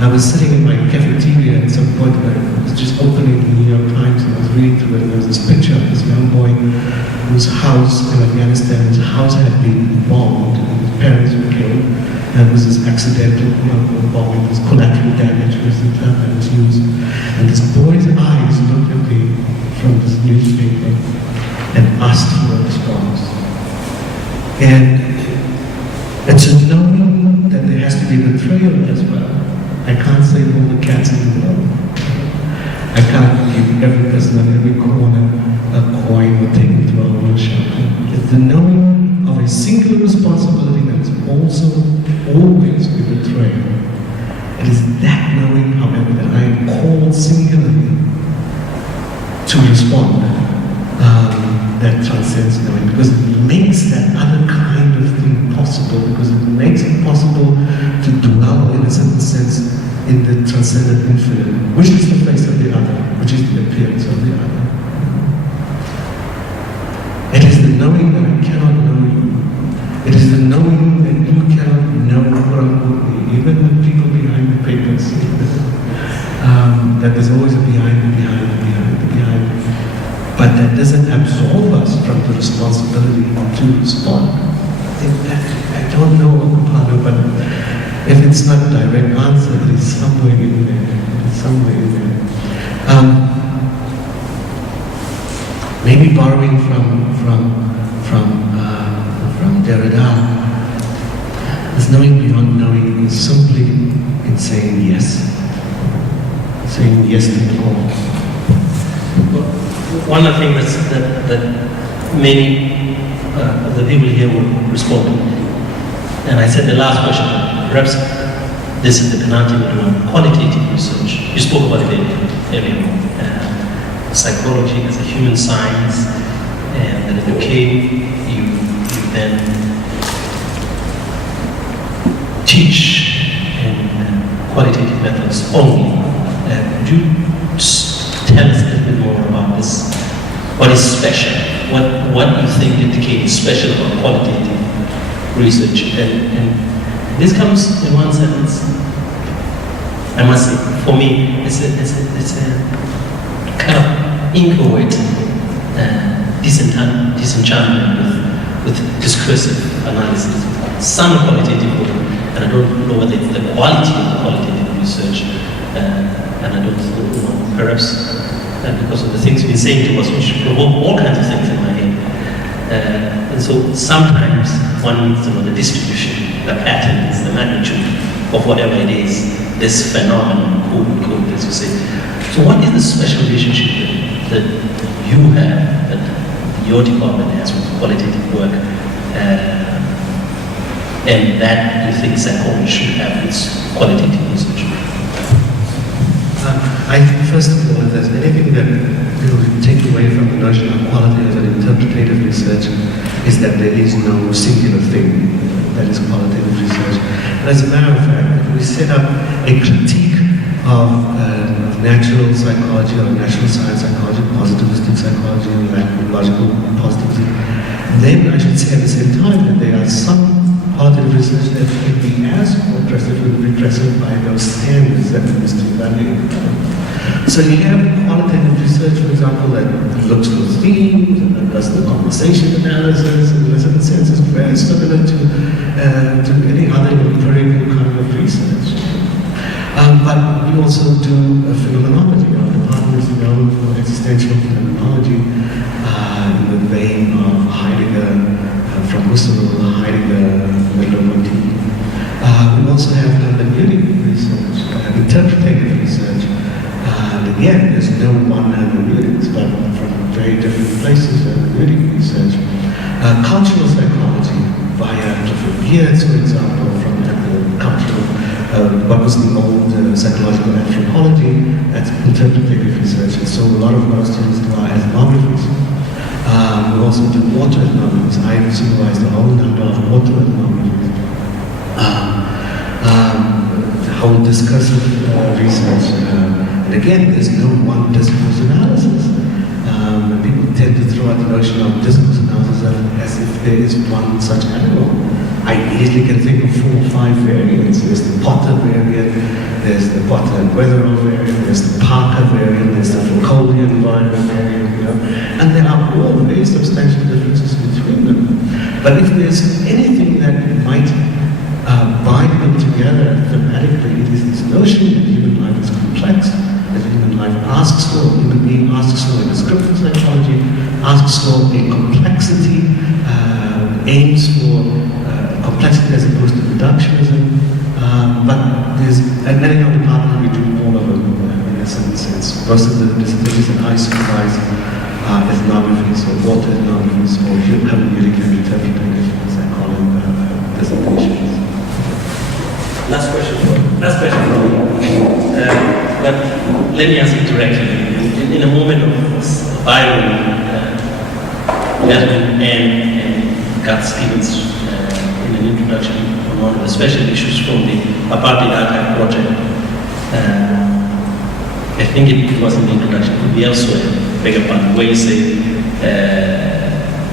I was sitting in my cafeteria at some point, and I was just opening the New York Times, and I was reading through it, and there was this picture of this young boy whose house in Afghanistan, his house had been bombed, and his parents were killed, and it was this accidental bombing, this collateral damage was the term that was used. And this boy's eyes looked at me from this newspaper and asked for a response. And it's a knowing that there has to be betrayal as well. I can't save all the cats in the world. I can't give every person on every corner a coin or take them to a little shelter. It's the knowing of a singular responsibility that is also always a betrayal. It is that knowing, however, that I am called singularly to respond that transcends knowing, because it makes that other kind of thing possible, because it makes it possible to dwell in a certain sense in the transcendent infinite, which is the face of the other, which is the appearance of the other. It is the knowing that I cannot know you. It is the knowing that you cannot know me, even the people behind the papers. That there's always a behind. But that doesn't absolve us from the responsibility to respond. I don't know, Okapano, but if it's not a direct answer, it's somewhere in there. Maybe borrowing from Derrida, this knowing beyond knowing is simply in saying yes. Saying yes to it all. One of the things that many of the people here will respond to, and I said the last question, perhaps this is the penultimate one, qualitative research. You spoke about it earlier. Psychology as a human science, and that it became, you then teach in qualitative methods only. Could you tell us a little bit more about this? What is special? What do you think it became special about qualitative research? And this comes in one sentence. I must say, for me, it's a kind of inchoate disenchantment with discursive analysis. Some qualitative work, and I don't know whether it's the quality of the qualitative research, and I don't know, perhaps because of the things we've been saying to us, which provoke all kinds of things in my head. And so sometimes one needs to know the distribution, the patterns, the magnitude of whatever it is, this phenomenon, quote, as you say. So what is the special relationship that you have, that your department has with qualitative work, and that you think psychology should have its qualitative research? I think first of all, if there's anything that take away from the notion of qualitative and interpretative research, is that there is no singular thing that is qualitative research. And as a matter of fact, if we set up a critique of natural psychology or natural science psychology, positivistic psychology, or logical positivism, then I should say at the same time that there are some qualitative research that can be as oppressive and repressive by those standards that we must evaluate. So you have qualitative research, for example, that looks for themes and that does the conversation analysis, and in a certain sense is very similar to any other empirical kind of research. But we also do a phenomenology. Our department is known for existential phenomenology in the vein of Heidegger, from Husserl, Heidegger, Merleau-Ponty. We also have hermeneutic research, interpretative research. And again, there's no one hermeneutics, but from very different places, hermeneutic research. Cultural psychology, via Clifford Geertz, for example, from the cultural, what was the old psychological anthropology, that's interpretative research. And so a lot of our students do our ethnographies. We also do water ethnographies. I've supervised a whole number of water ethnographies. The whole discursive research. And again, there's no one discourse analysis. People tend to throw out the notion of discourse analysis as if there is one such animal. I immediately can think of 4 or 5 variants There's the Potter variant, there's the Potter and Weatherall variant, there's the Parker variant, there's the Foucauldian variant, you know, and there are all very substantial differences between them. But if there's anything that might bind them together thematically, it is this notion that human life is complex, that human life asks for, human being asks for a descriptive psychology, asks for a complexity, aims for complexity as opposed to reductionism. But there's, and many of the partners we do all of them in a certain sense. Most of the disciplines that I supervise are ethnographies or water ethnographies or hermeneutic and interpretative, as I call them, dissertations. Last question for you. But let me ask you directly. In a moment of irony, Leswin and Kat Stevens in an introduction on one of the special issues from the Apartheid Archive project, I think it was in the introduction, it could be elsewhere, beg your pardon, where you say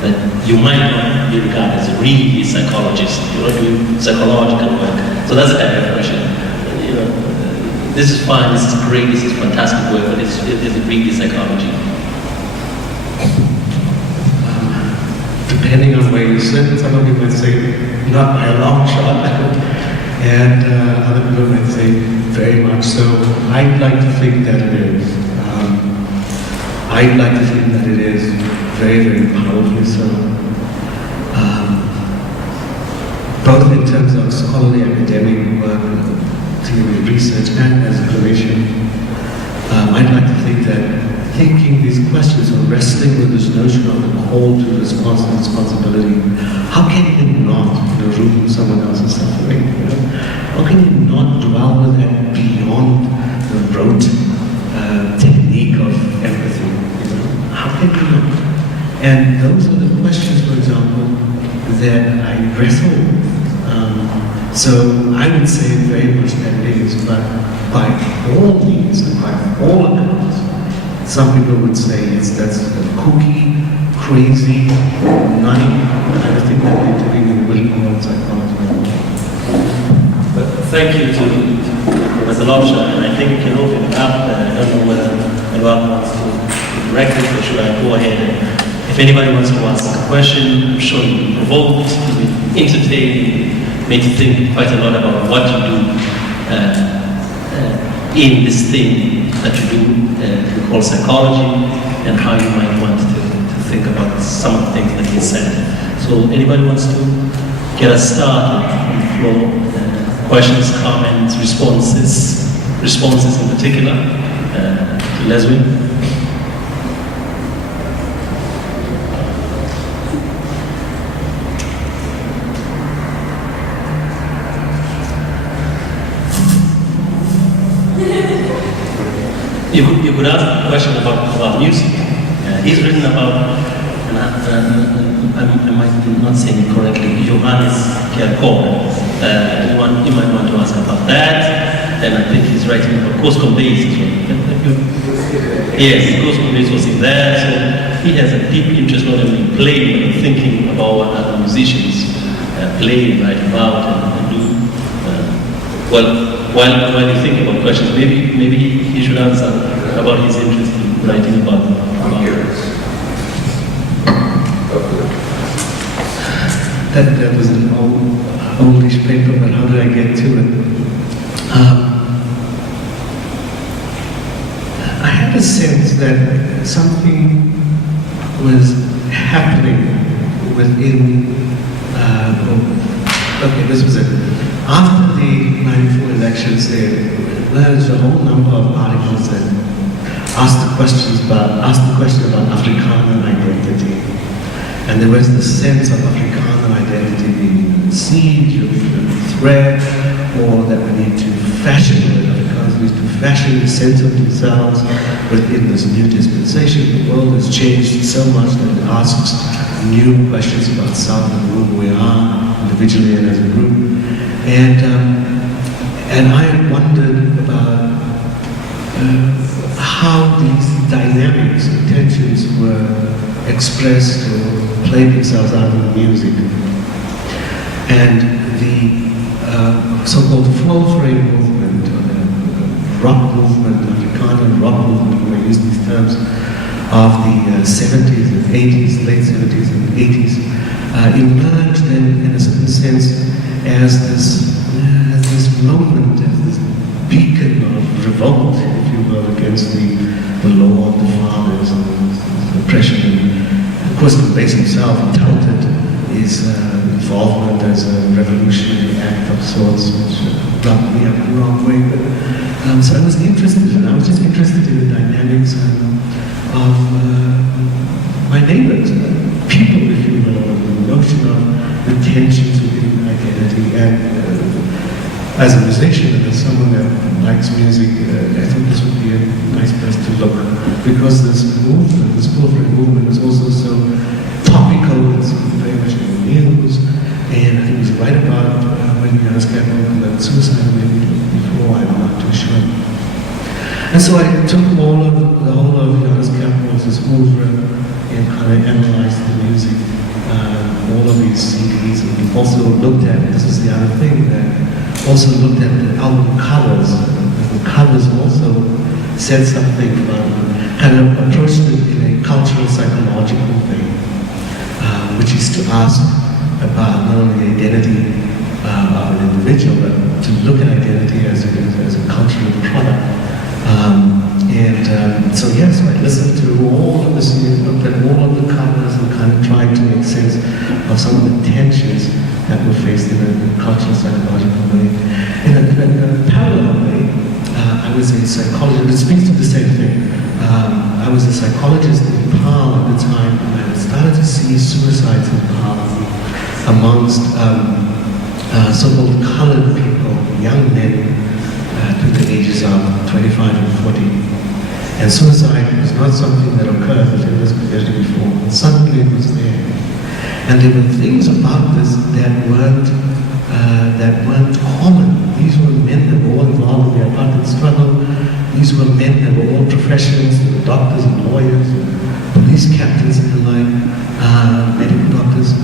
that you might not be regarded as a really psychologist, you don't do psychological work. So that's the kind of question. You know, this is fine, this is great, this is fantastic work, but is it really psychology? Depending on where you sit, some of you might say, not by a long shot, and other people might say, very much so. I'd like to think that it is. I'd like to think that it is very, very powerfully so. Both in terms of scholarly academic work, theory, research, and as a clinician, I'd like to think that thinking these questions or wrestling with this notion of the call to response and responsibility, how can you not, in a room someone else is suffering, you know? How can you not dwell with that beyond the rote technique of empathy, you know? How can you not? And those are the questions, for example, that I wrestle with. So I would say very much that it is, but by all means and by all accounts, some people would say that's a kooky, crazy, nutty kind of thing that they're doing in William psychology. But thank you to Professor Laubscher, and I think we can open it up. I don't know whether anyone wants to direct it, or should I go ahead and if anybody wants to ask a question, I'm sure you'll be provoked, you'll be entertained, made to think quite a lot about what you do in this thing that you do, we call psychology, and how you might want to think about some of the things that he said. So anybody wants to get us started on the floor? Questions, comments, responses in particular to Leswin? You could ask a question about music. He's written about, and I might not say it correctly, Johannes Kierkegaard. You might want to ask about that. And I think he's writing about Coscombeis as well. Yes, Coscombeis was in there. So he has a deep interest not only in playing, but in thinking about what other musicians play and write about and do. While you think about questions, maybe he should answer about his interest in writing about That was an oldish paper, but how did I get to it? I had a sense that something was happening within. Okay, this was it. After the 94 elections, there's a whole number of articles that asked the question about Afrikaner identity. And there was the sense of Afrikaner identity being siege, or being a threat, or that we need to fashion it. Afrikaners need to fashion the sense of themselves within this new dispensation. The world has changed so much that it asks new questions about self and who we are, individually and as a group. And I wondered about how these dynamics and tensions were expressed or played themselves out in the music. And the so-called flow-frame movement, or the rock movement, Afrikaner rock movement, when I use these terms, of the 70s and 80s, late 70s and 80s, emerged in a certain sense as this moment, as this beacon of revolt, if you will, against the law of the fathers and the oppression. And of course, Laubscher himself touted his involvement as a revolutionary act of sorts, which rubbed me up the wrong way. But so I was interested in it. I was just interested in the dynamics of my neighbors, people, if you will, the notion of the tensions within identity. And as a musician and as someone that likes music, I think this would be a nice place to look, because this movement, this movement is also so topical, it's very much in the news, and I think it was right about when Johannes Kepler committed suicide, maybe before, I'm not too sure. And so I took the whole of Johannes Kepler's oeuvre and kind of analyzed the music, all of these CDs, and also looked at, this is the other thing, that also looked at the album covers. The covers also said something about, kind of approached it in a cultural psychological way, which is to ask about not only the identity of an individual, but to look at identity as a cultural product. So yes, I listened to all of the CDs, looked at all of the covers, and kind of tried to make sense of some of the tensions that were faced in a cultural psychological way. In a parallel way, I was a psychologist. It speaks to the same thing. I was a psychologist in Nepal at the time, and I started to see suicides in Nepal amongst so-called colored people, young men to the ages of 25 and 40. And suicide was not something that occurred within this community before. And suddenly it was there. And there were things about this that weren't common. These were men that were all involved in the apartheid struggle. These were men that were all professionals, doctors and lawyers, and police captains and the like, medical doctors.